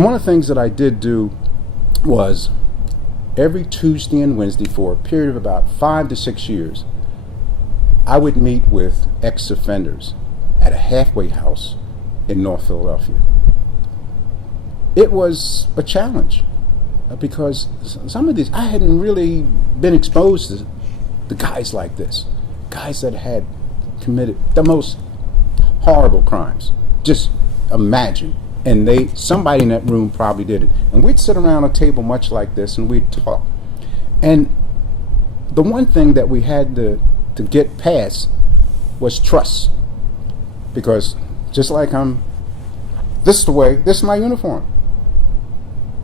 And one of the things that I did do was every Tuesday and Wednesday for a period of about 5 to 6 years, I would meet with ex-offenders at a halfway house in North Philadelphia. It was a challenge because some of these, I hadn't really been exposed to guys like this, guys that had committed the most horrible crimes. Just imagine. And somebody in that room probably did it. And we'd sit around a table much like this and we'd talk. And the one thing that we had to get past was trust. Because just like this is the way, this is my uniform.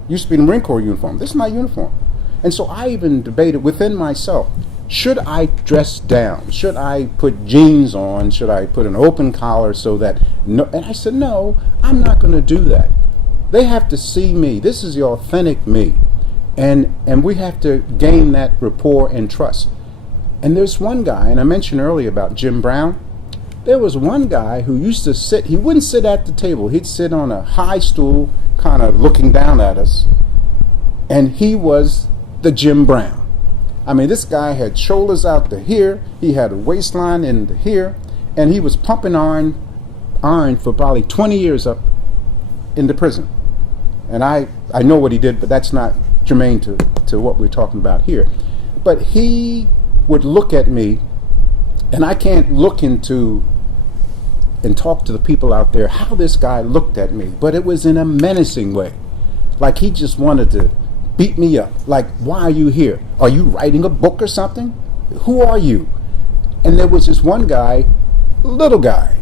Used to be the Marine Corps uniform. This is my uniform. And so I even debated within myself, should I dress down? Should I put jeans on? Should I put an open collar so that no? And I said, no, I'm not going to do that. They have to see me. This is the authentic me. And we have to gain that rapport and trust. And there's one guy, and I mentioned earlier about Jim Brown. There was one guy who used to sit, he wouldn't sit at the table. He'd sit on a high stool, kind of looking down at us. And he was the Jim Brown. I mean, this guy had shoulders out to here, he had a waistline in to here, and he was pumping iron for probably 20 years up in the prison. And I know what he did, but that's not germane to what we're talking about here. But he would look at me, and I can't look into and talk to the people out there how this guy looked at me, but it was in a menacing way. Like he just wanted to beat me up. Like, why are you here? Are you writing a book or something? Who are you? And there was this one guy, little guy,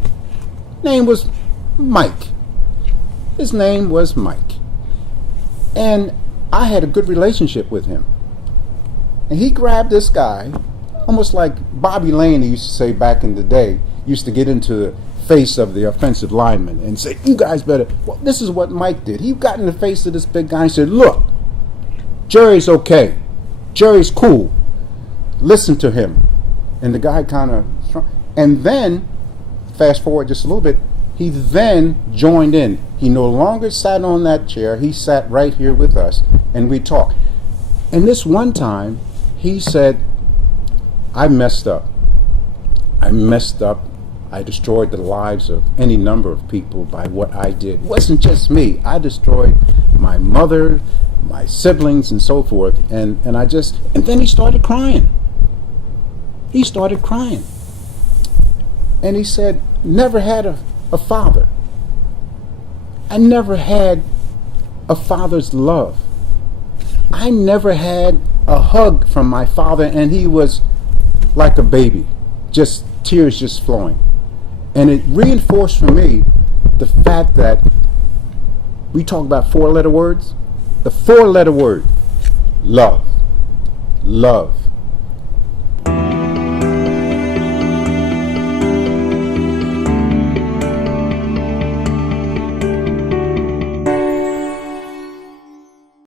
name was Mike. His name was Mike. And I had a good relationship with him. And he grabbed this guy, almost like Bobby Lane, he used to say back in the day, used to get into the face of the offensive lineman and say, you guys better, well, this is what Mike did. He got in the face of this big guy and said, look, Jerry's okay. Jerry's cool. Listen to him. And the guy kind of, and then, fast forward just a little bit, he then joined in. He no longer sat on that chair. He sat right here with us, and we talked. And this one time, he said, I messed up. I messed up. I destroyed the lives of any number of people by what I did. It wasn't just me. I destroyed my mother, my siblings, and so forth. And then he started crying. He started crying. And he said, never had a father. I never had a father's love. I never had a hug from my father, and he was like a baby, just tears just flowing. And it reinforced for me the fact that we talk about 4-letter words. The 4-letter word, love. Love.